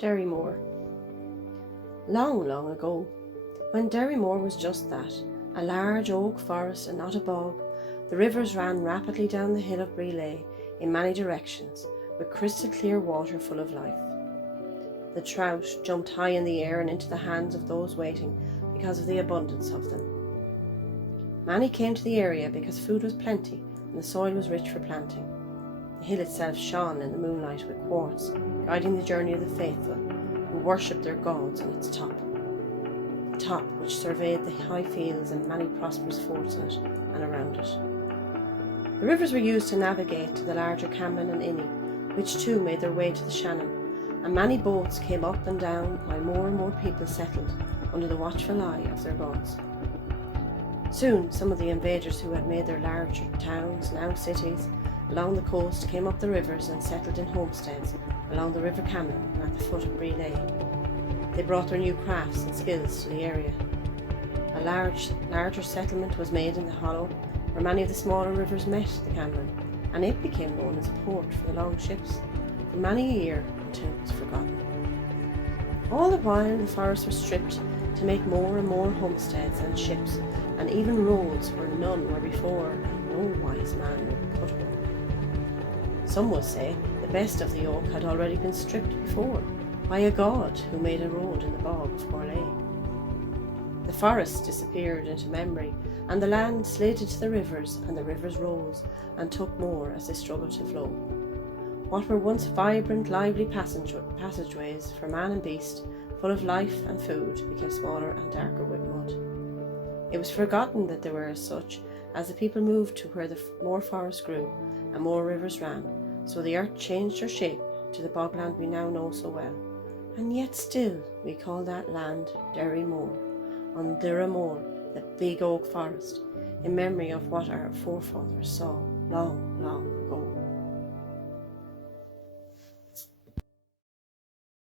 Derrymore. Long, long ago, when Derrymore was just that, a large oak forest and not a bog, the rivers ran rapidly down the hill of Brelay in many directions, with crystal clear water full of life. The trout jumped high in the air and into the hands of those waiting because of the abundance of them. Many came to the area because food was plenty and the soil was rich for planting. The hill itself shone in the moonlight with quartz, guiding the journey of the faithful, who worshipped their gods on its top. The top which surveyed the high fields and many prosperous forts in it and around it. The rivers were used to navigate to the larger Camlin and Inny, which too made their way to the Shannon, and many boats came up and down while more and more people settled under the watchful eye of their gods. Soon some of the invaders who had made their larger towns, now cities, along the coast came up the rivers and settled in homesteads along the River Camlin and at the foot of Brelay. They brought their new crafts and skills to the area. A larger settlement was made in the hollow where many of the smaller rivers met the Camlin, and it became known as a port for the long ships for many a year until it was forgotten. All the while the forests were stripped to make more and more homesteads and ships, and even roads where none were before, and no wise man would put one. Some would say the best of the oak had already been stripped before by a god who made a road in the bog of Corlay. The forests disappeared into memory, and the land slid into the rivers, and the rivers rose and took more as they struggled to flow. What were once vibrant, lively passageways for man and beast, full of life and food, became smaller and darker with mud. It was forgotten that they were as such as the people moved to where the more forest grew and more rivers ran, so the earth changed her shape to the bogland we now know so well. And yet still we call that land Derrymore, on Derrymore, the big oak forest, in memory of what our forefathers saw long, long